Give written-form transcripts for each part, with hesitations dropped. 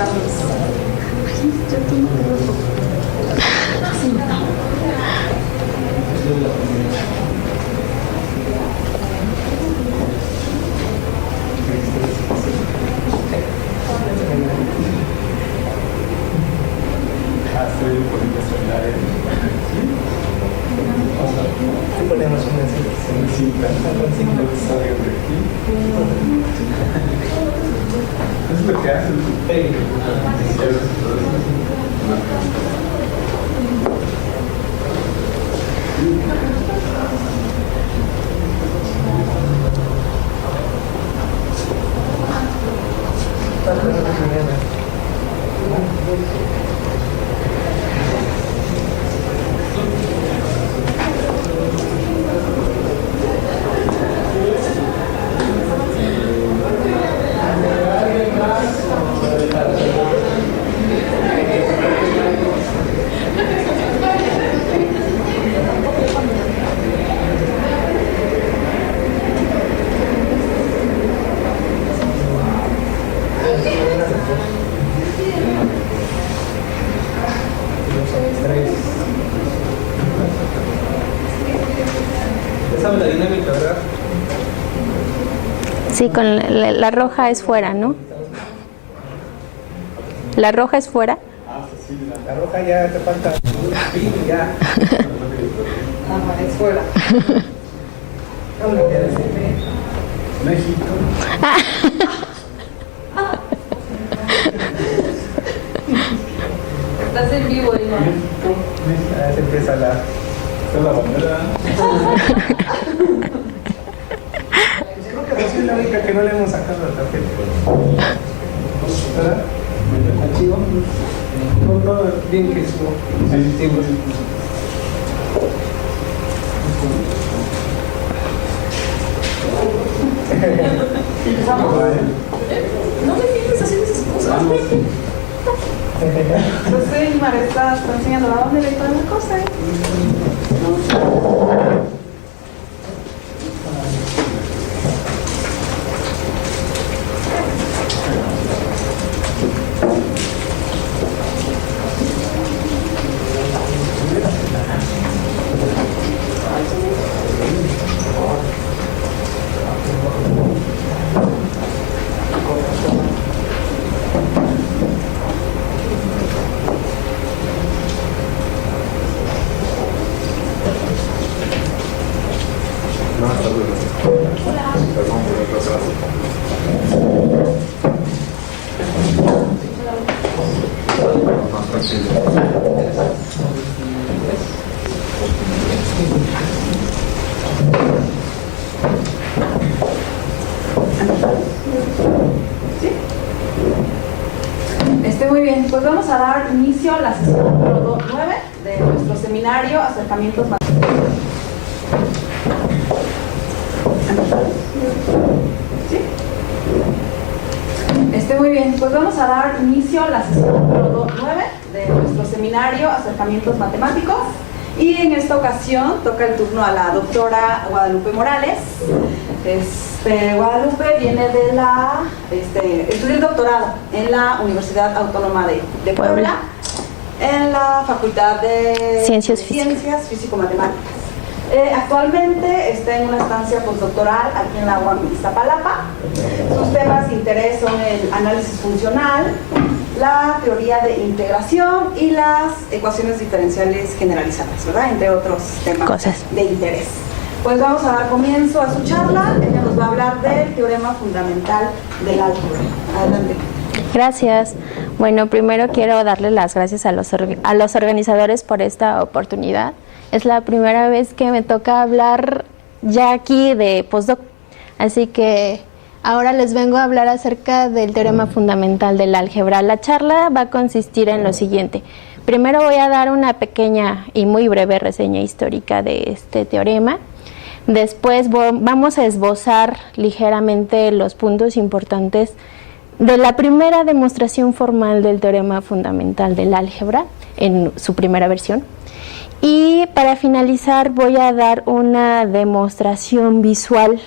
Carlos. Ay, yo tengo sí. Ponemos una sencilla con signo de sodio de aquí. Es lo que hace el pegue. La dinámica, ¿verdad? Sí, con la roja es fuera, ¿no? ¿La roja es fuera? La roja ya te falta. Ya. Es fuera. México. Estás en vivo, Iván. México. Se empieza la bandera. Creo que es la única que no le hemos sacado la tarjeta. ¿Verdad? Archivo. No, bien que estuvo. Sí. No me pides haciendo esas cosas. José y María está enseñando a dónde le toda la cosa. Muy bien, pues vamos a dar inicio a la sesión número 9 de nuestro seminario Acercamientos Matemáticos. ¿Sí? Muy bien, pues vamos a dar inicio a la sesión número 9 de nuestro seminario Acercamientos Matemáticos. Y en esta ocasión toca el turno a la doctora Guadalupe Morales. Guadalupe viene de estudió el doctorado en la Universidad Autónoma de Puebla, en la Facultad de Ciencias Físico-Matemáticas. Actualmente está en una estancia postdoctoral aquí en la UAM Iztapalapa. Sus temas de interés son el análisis funcional, la teoría de integración y las ecuaciones diferenciales generalizadas, ¿verdad? Entre otros temas de interés. Pues vamos a dar comienzo a su charla. Ella nos va a hablar del teorema fundamental del álgebra. Adelante. Gracias. Bueno, primero quiero darle las gracias a los organizadores por esta oportunidad. Es la primera vez que me toca hablar ya aquí de postdoc, así que ahora les vengo a hablar acerca del teorema fundamental del álgebra. La charla va a consistir en lo siguiente. Primero voy a dar una pequeña y muy breve reseña histórica de este teorema. Después vamos a esbozar ligeramente los puntos importantes de la primera demostración formal del teorema fundamental del álgebra en su primera versión. Y para finalizar voy a dar una demostración visual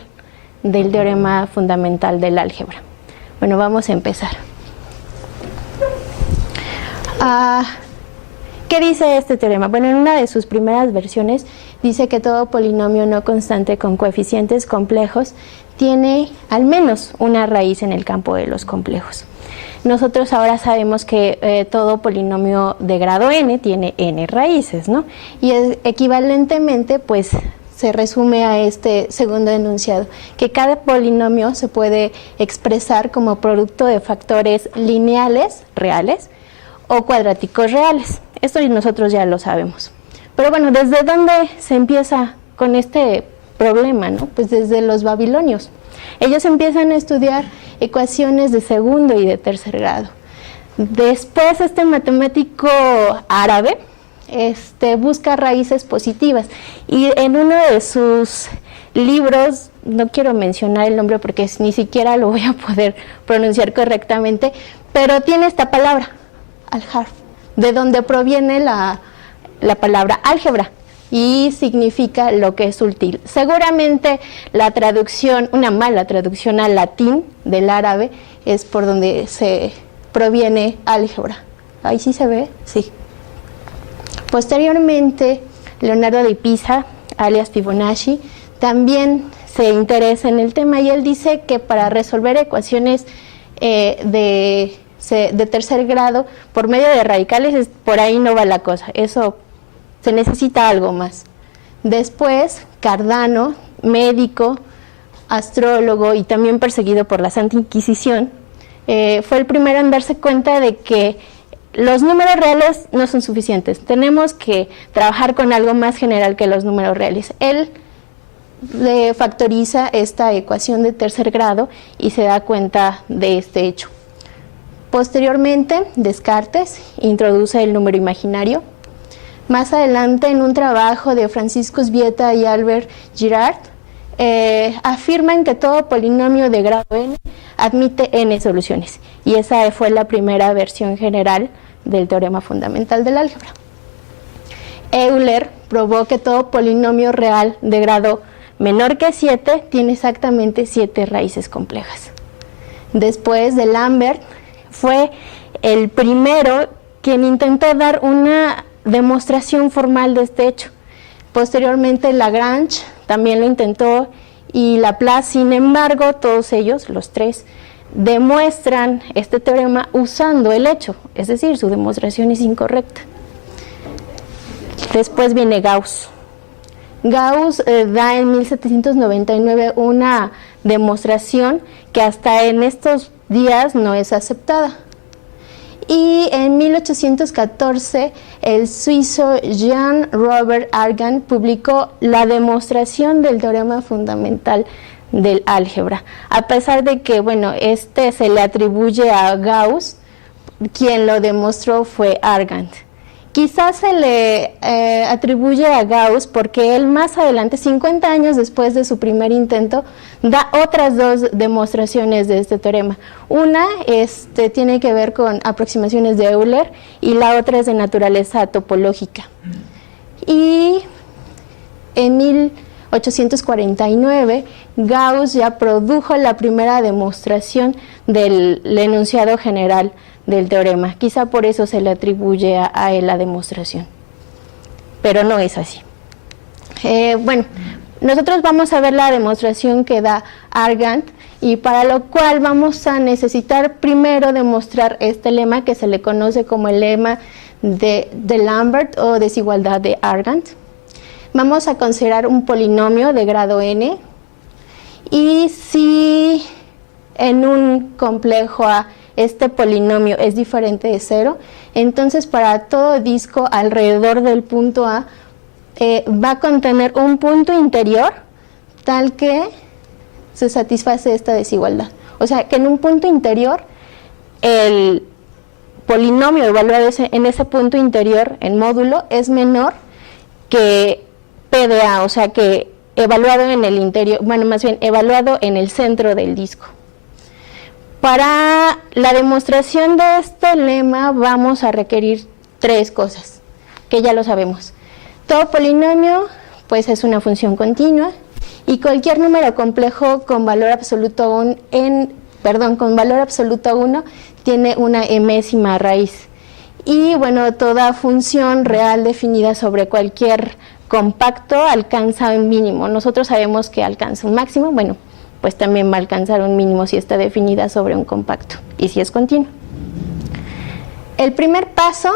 del teorema fundamental del álgebra. Bueno, vamos a empezar. ¿Qué dice este teorema? Bueno, en una de sus primeras versiones dice que todo polinomio no constante con coeficientes complejos tiene al menos una raíz en el campo de los complejos. Nosotros ahora sabemos que todo polinomio de grado n tiene n raíces, ¿no? Y equivalentemente, pues, se resume a este segundo enunciado, que cada polinomio se puede expresar como producto de factores lineales reales o cuadráticos reales. Esto nosotros ya lo sabemos. Pero bueno, ¿desde dónde se empieza con este problema, no? Pues desde los babilonios. Ellos empiezan a estudiar ecuaciones de segundo y de tercer grado. Después este matemático árabe busca raíces positivas y en uno de sus libros, no quiero mencionar el nombre porque ni siquiera lo voy a poder pronunciar correctamente, pero tiene esta palabra, al-harf, de donde proviene la palabra álgebra y significa lo que es útil. Seguramente la traducción, una mala traducción al latín del árabe es por donde se proviene álgebra. ¿Ahí sí se ve? Sí. Posteriormente, Leonardo de Pisa, alias Fibonacci, también se interesa en el tema y él dice que para resolver ecuaciones de tercer grado por medio de radicales, por ahí no va la cosa, eso se necesita algo más. Después, Cardano, médico, astrólogo y también perseguido por la Santa Inquisición, fue el primero en darse cuenta de que los números reales no son suficientes, tenemos que trabajar con algo más general que los números reales. Él le factoriza esta ecuación de tercer grado y se da cuenta de este hecho. Posteriormente, Descartes introduce el número imaginario. Más adelante, en un trabajo de Francisco Sbieta y Albert Girard, afirman que todo polinomio de grado n admite n soluciones, y esa fue la primera versión general del teorema fundamental del álgebra. Euler probó que todo polinomio real de grado menor que 7 tiene exactamente 7 raíces complejas. Después de Lambert, fue el primero quien intentó dar una demostración formal de este hecho. Posteriormente Lagrange también lo intentó y Laplace. Sin embargo, todos ellos, los tres, demuestran este teorema usando el hecho, es decir, su demostración es incorrecta. Después viene Gauss. Gauss da en 1799 una demostración que hasta en estos días no es aceptada. Y en 1814 el suizo Jean Robert Argand publicó la demostración del teorema fundamental del álgebra. A pesar de que, bueno, se le atribuye a Gauss, quien lo demostró fue Argand. Quizás se le atribuye a Gauss porque él más adelante, 50 años después de su primer intento, da otras dos demostraciones de este teorema. Una tiene que ver con aproximaciones de Euler y la otra es de naturaleza topológica. Y en 1849 Gauss ya produjo la primera demostración del enunciado general del teorema. Quizá por eso se le atribuye a él la demostración, pero no es así. Bueno, nosotros vamos a ver la demostración que da Argand y para lo cual vamos a necesitar primero demostrar este lema que se le conoce como el lema de Lambert o desigualdad de Argand. Vamos a considerar un polinomio de grado n y si en un complejo A este polinomio es diferente de 0, entonces para todo disco alrededor del punto A va a contener un punto interior tal que se satisface esta desigualdad. O sea, que en un punto interior el polinomio evaluado en ese punto interior, en módulo, es menor que P de A, o sea que evaluado en el interior, bueno, más bien evaluado en el centro del disco. Para la demostración de este lema vamos a requerir tres cosas, que ya lo sabemos. Todo polinomio pues es una función continua y cualquier número complejo con valor absoluto 1 tiene una enésima raíz. y bueno, toda función real definida sobre cualquier compacto alcanza un mínimo. Nosotros sabemos que alcanza un máximo, bueno, pues también va a alcanzar un mínimo si está definida sobre un compacto y si es continuo. El primer paso,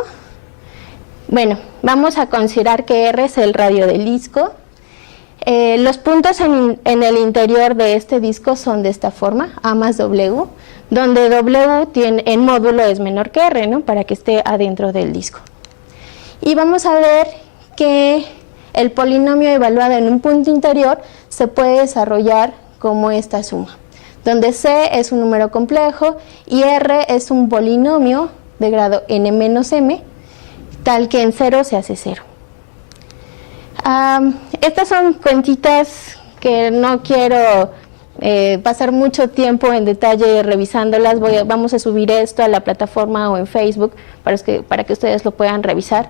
bueno, vamos a considerar que R es el radio del disco. Los puntos en el interior de este disco son de esta forma, A más W, donde W en módulo es menor que R, ¿no? Para que esté adentro del disco. Y vamos a ver que el polinomio evaluado en un punto interior se puede desarrollar como esta suma, donde C es un número complejo y R es un polinomio de grado n menos m, tal que en 0 se hace 0. Estas son cuentitas que no quiero pasar mucho tiempo en detalle revisándolas. Vamos a subir esto a la plataforma o en Facebook para que ustedes lo puedan revisar.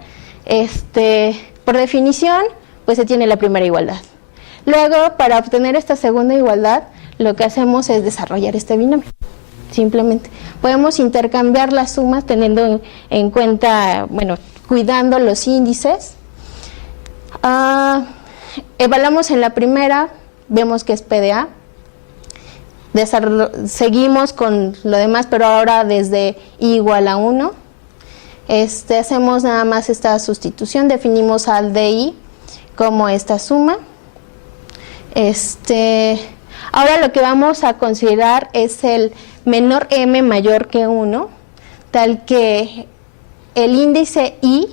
Por definición, pues se tiene la primera igualdad. Luego, para obtener esta segunda igualdad, lo que hacemos es desarrollar este binomio. Simplemente podemos intercambiar las sumas teniendo en cuenta, bueno, cuidando los índices. Evaluamos en la primera, vemos que es PDA. Seguimos con lo demás, pero ahora desde i igual a 1. Hacemos nada más esta sustitución, definimos al DI como esta suma. Ahora lo que vamos a considerar es el menor m mayor que 1, tal que el índice i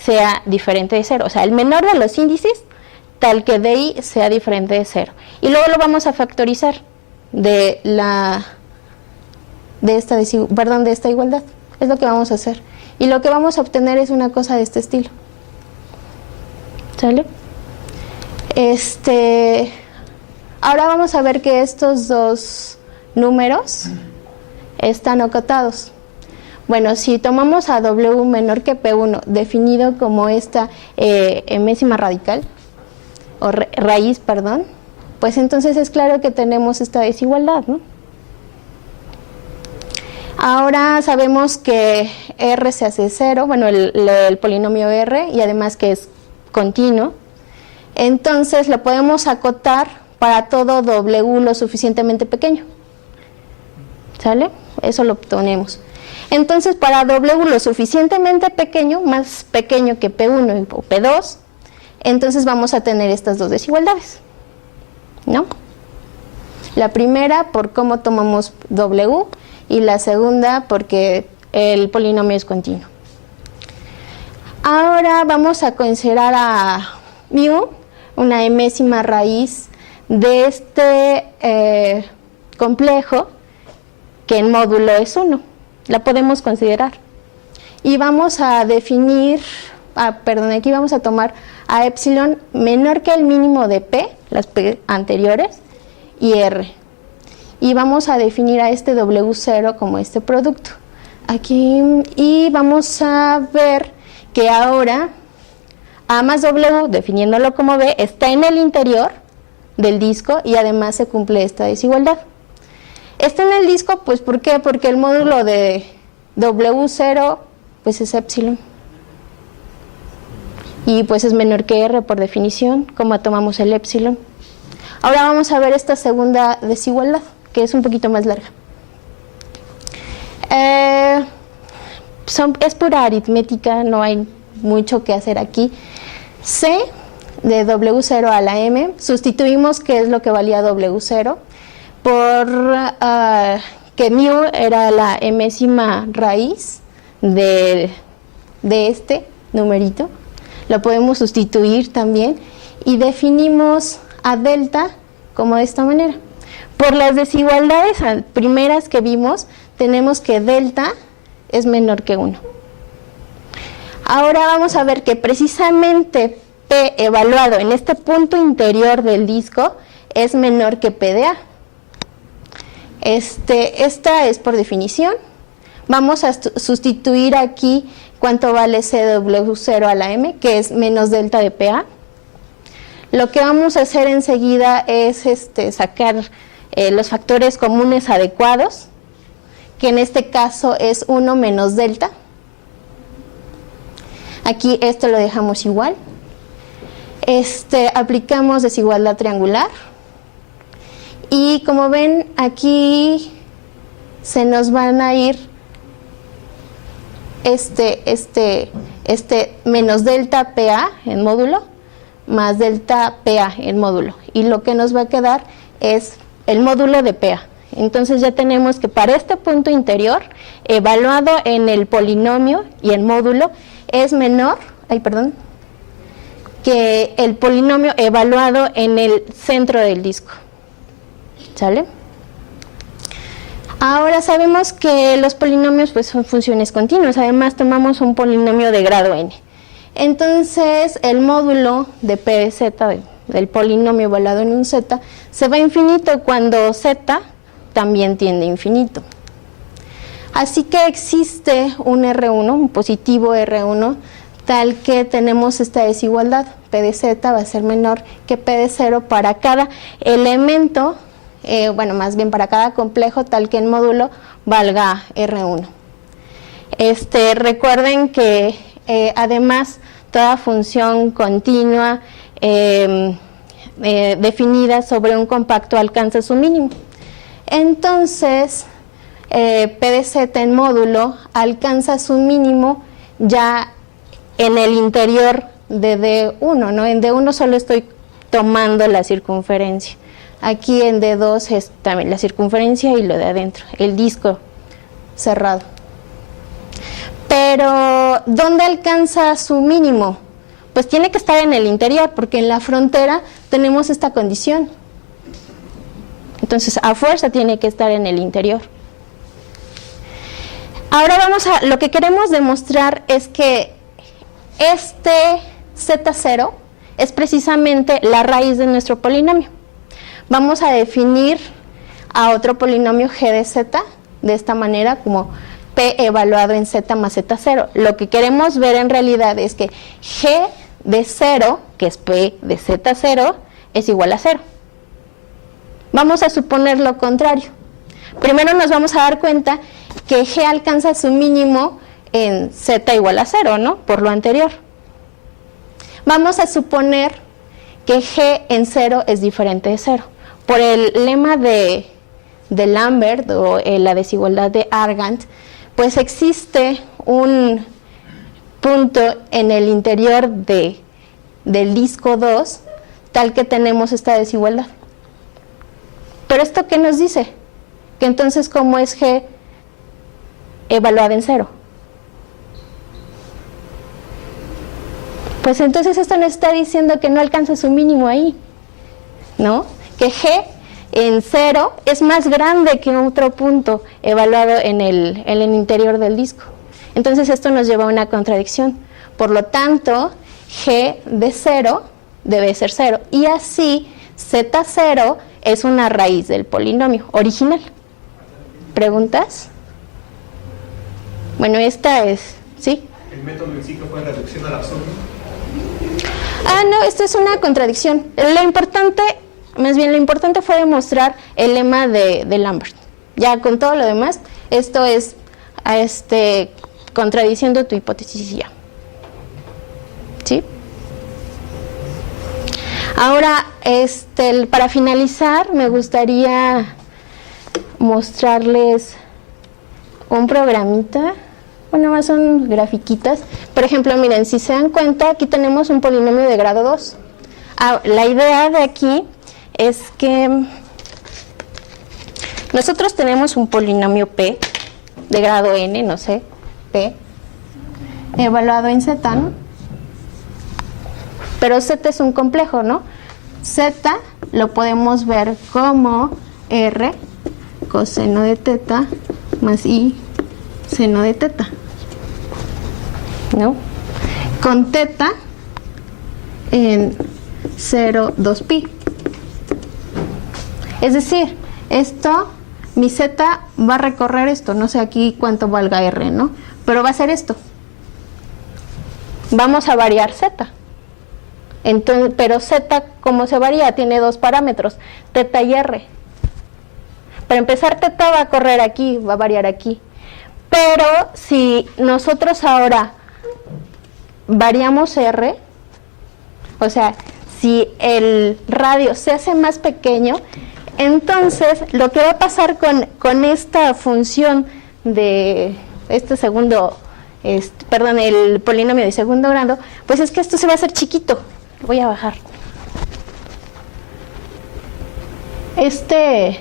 sea diferente de 0, o sea, el menor de los índices, tal que di sea diferente de 0. Y luego lo vamos a factorizar de esta igualdad. Es lo que vamos a hacer. Y lo que vamos a obtener es una cosa de este estilo. ¿Sale? Ahora vamos a ver que estos dos números están acotados. Bueno, si tomamos a W menor que P1, definido como esta enésima radical, o raíz, perdón, pues entonces es claro que tenemos esta desigualdad, ¿no? Ahora sabemos que R se hace 0, bueno, el polinomio R, y además que es continuo. Entonces lo podemos acotar para todo W lo suficientemente pequeño. ¿Sale? Eso lo obtenemos. Entonces, para W lo suficientemente pequeño, más pequeño que P1 o P2, entonces vamos a tener estas dos desigualdades, ¿no? La primera por cómo tomamos W y la segunda porque el polinomio es continuo. Ahora vamos a considerar a mu, una enésima raíz de este complejo que en módulo es 1. La podemos considerar. Y vamos a definir, aquí vamos a tomar a epsilon menor que el mínimo de P, las P anteriores, y R. Y vamos a definir a este W0 como este producto. Aquí, y vamos a ver que ahora A más W, definiéndolo como B, está en el interior del disco y además se cumple esta desigualdad. Está en el disco, pues ¿por qué? Porque el módulo de W0 pues es epsilon. Y pues es menor que R por definición, como tomamos el epsilon. Ahora vamos a ver esta segunda desigualdad, que es un poquito más larga. Es pura aritmética, no hay mucho que hacer aquí. C de W0 a la M, sustituimos qué es lo que valía W0 por que mu era la enésima raíz de este numerito. Lo podemos sustituir también y definimos a delta como de esta manera. Por las desigualdades primeras que vimos, tenemos que delta es menor que 1. Ahora vamos a ver que precisamente P evaluado en este punto interior del disco es menor que P de A. Esta es por definición. Vamos a sustituir aquí cuánto vale CW0 a la M, que es menos delta de PA. Lo que vamos a hacer enseguida es sacar los factores comunes adecuados, que en este caso es 1 menos delta. Aquí esto lo dejamos igual. Aplicamos desigualdad triangular. Y como ven, aquí se nos van a ir menos delta PA en módulo más delta PA en módulo. Y lo que nos va a quedar es el módulo de PA. Entonces ya tenemos que para este punto interior, evaluado en el polinomio y el módulo, es menor, que el polinomio evaluado en el centro del disco. ¿Sale? Ahora sabemos que los polinomios pues, son funciones continuas, además tomamos un polinomio de grado n. Entonces el módulo de p de z, del polinomio evaluado en un z, se va a infinito cuando z también tiende a infinito. Así que existe un R1, un positivo R1, tal que tenemos esta desigualdad. P de z va a ser menor que P de 0 para cada elemento, más bien para cada complejo, tal que el módulo valga R1. Recuerden que además toda función continua definida sobre un compacto alcanza su mínimo. Entonces, P de z en módulo alcanza su mínimo ya en el interior de D1, ¿no? En D1 solo estoy tomando la circunferencia. Aquí en D2 es también la circunferencia y lo de adentro, el disco cerrado. Pero, ¿dónde alcanza su mínimo? Pues tiene que estar en el interior, porque en la frontera tenemos esta condición. Entonces, a fuerza tiene que estar en el interior. Ahora lo que queremos demostrar es que este Z0 es precisamente la raíz de nuestro polinomio. Vamos a definir a otro polinomio g de z de esta manera, como p evaluado en z más z0. Lo que queremos ver en realidad es que g de 0, que es p de z0, es igual a 0. Vamos a suponer lo contrario. Primero nos vamos a dar cuenta que g alcanza su mínimo en z igual a 0, ¿no? Por lo anterior. Vamos a suponer que g en 0 es diferente de 0. Por el lema de Lambert o la desigualdad de Argand, pues existe un punto en el interior del disco 2 tal que tenemos esta desigualdad. ¿Pero esto qué nos dice? Que entonces, ¿cómo es g evaluada en 0? Pues entonces esto nos está diciendo que no alcanza su mínimo ahí, ¿no? Que g en 0 es más grande que otro punto evaluado en el interior del disco. Entonces esto nos lleva a una contradicción. Por lo tanto, g de 0 debe ser 0. Y así, z0 es una raíz del polinomio original. ¿Preguntas? Bueno, esta es... ¿Sí? ¿El método en sí que fue reducción al absurdo? No, esto es una contradicción. Lo importante fue demostrar el lema de Lambert. Ya con todo lo demás, esto es contradiciendo tu hipótesis ya. ¿Sí? Ahora, para finalizar, me gustaría mostrarles un programita. Bueno, más son grafiquitas. Por ejemplo, miren, si se dan cuenta, aquí tenemos un polinomio de grado 2. La idea de aquí es que nosotros tenemos un polinomio P de grado n, no sé, P, evaluado en z, ¿no? Pero z es un complejo, ¿no? Z lo podemos ver como R coseno de teta más I seno de teta, ¿no? Con teta en 0, 2pi. Es decir, mi z va a recorrer esto, no sé aquí cuánto valga R, ¿no? Pero va a ser esto. Vamos a variar z. Entonces, pero z, ¿cómo se varía? Tiene dos parámetros, teta y r. Para empezar, teta va a correr aquí, va a variar aquí. Pero si nosotros ahora variamos R, o sea, si el radio se hace más pequeño, entonces lo que va a pasar con esta función de este segundo, el polinomio de segundo grado, pues es que esto se va a hacer chiquito. Voy a bajar. Este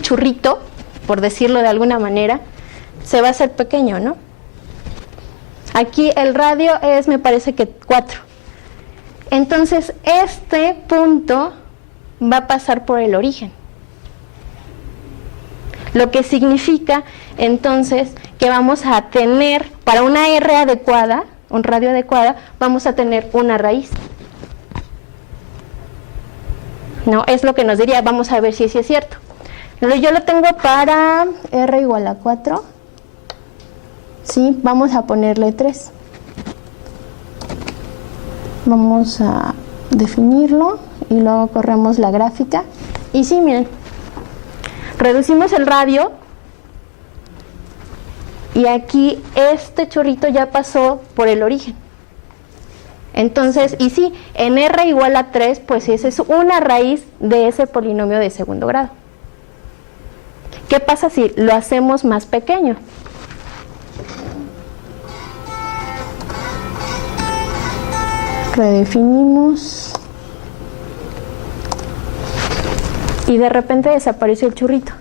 churrito, por decirlo de alguna manera, se va a hacer pequeño, ¿no? Aquí el radio es, me parece que 4. Entonces, este punto va a pasar por el origen. Lo que significa, entonces, que vamos a tener, para una R adecuada, un radio adecuada, vamos a tener una raíz. No, es lo que nos diría, vamos a ver si es cierto. Yo lo tengo para R igual a 4. Sí, vamos a ponerle 3. Vamos a definirlo y luego corremos la gráfica. Y sí, miren, reducimos el radio y aquí este chorrito ya pasó por el origen. Entonces, y sí, en R igual a 3, pues esa es una raíz de ese polinomio de segundo grado. ¿Qué pasa si lo hacemos más pequeño? Redefinimos y de repente desapareció el churrito,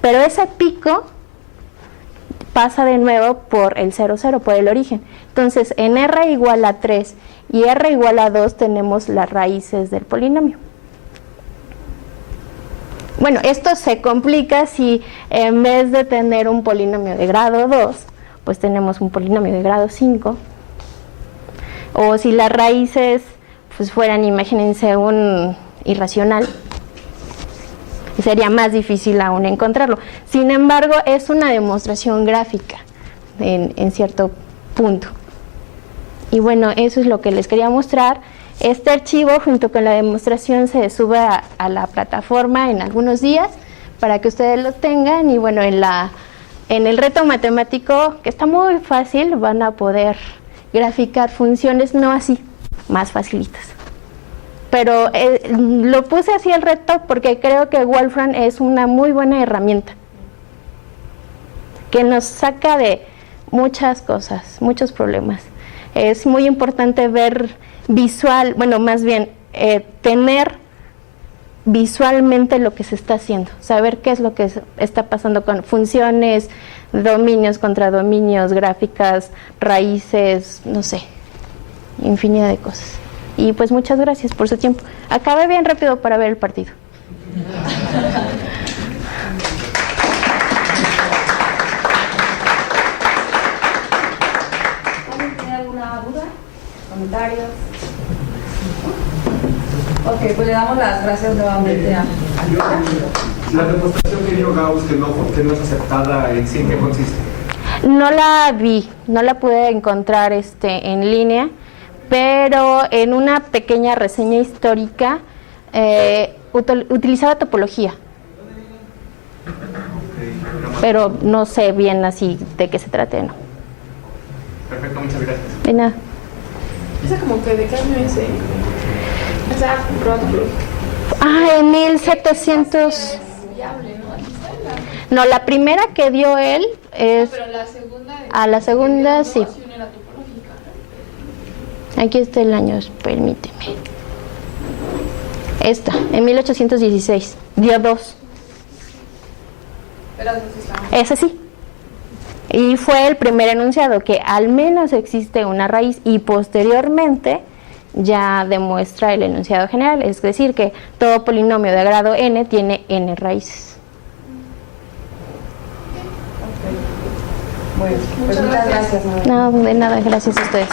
pero ese pico pasa de nuevo por el 0, 0, por el origen. Entonces en R igual a 3 y R igual a 2 tenemos las raíces del polinomio. Bueno, esto se complica si en vez de tener un polinomio de grado 2, pues tenemos un polinomio de grado 5. O si las raíces pues fueran, imagínense, un irracional, sería más difícil aún encontrarlo. Sin embargo, es una demostración gráfica en cierto punto. Y bueno, eso es lo que les quería mostrar. Este archivo junto con la demostración se sube a la plataforma en algunos días para que ustedes lo tengan. Y bueno, en el reto matemático, que está muy fácil, van a poder graficar funciones no así, más facilitas. Pero lo puse así el reto porque creo que Wolfram es una muy buena herramienta que nos saca de muchas cosas, muchos problemas. Es muy importante ver tener visualmente lo que se está haciendo, saber qué es lo que está pasando con funciones, dominios contra dominios, gráficas, raíces, no sé, infinidad de cosas. Y pues muchas gracias por su tiempo. Acabé bien rápido para ver el partido. ¿Alguien tiene alguna duda? ¿Comentarios? Ok, pues le damos las gracias nuevamente a La demostración que dio Gauss que no es aceptada, ¿en sí en qué consiste? No la vi, no la pude encontrar en línea, pero en una pequeña reseña histórica utilizaba topología. Pero no sé bien así de qué se trate, ¿no? Perfecto, muchas gracias. De nada. ¿Esa como que de qué año es? Esa prueba topológica. En 1700... No, la primera que dio él es... Pero la segunda... la segunda sí. Era topológica, ¿no? Aquí está el año, permíteme. Esta, en 1816. Dio 2. Pero eso sí estaba... Ese sí. Y fue el primer enunciado, que al menos existe una raíz, y posteriormente ya demuestra el enunciado general, es decir, que todo polinomio de grado n tiene n raíces. Bueno, pues muchas gracias. No, de nada, gracias a ustedes.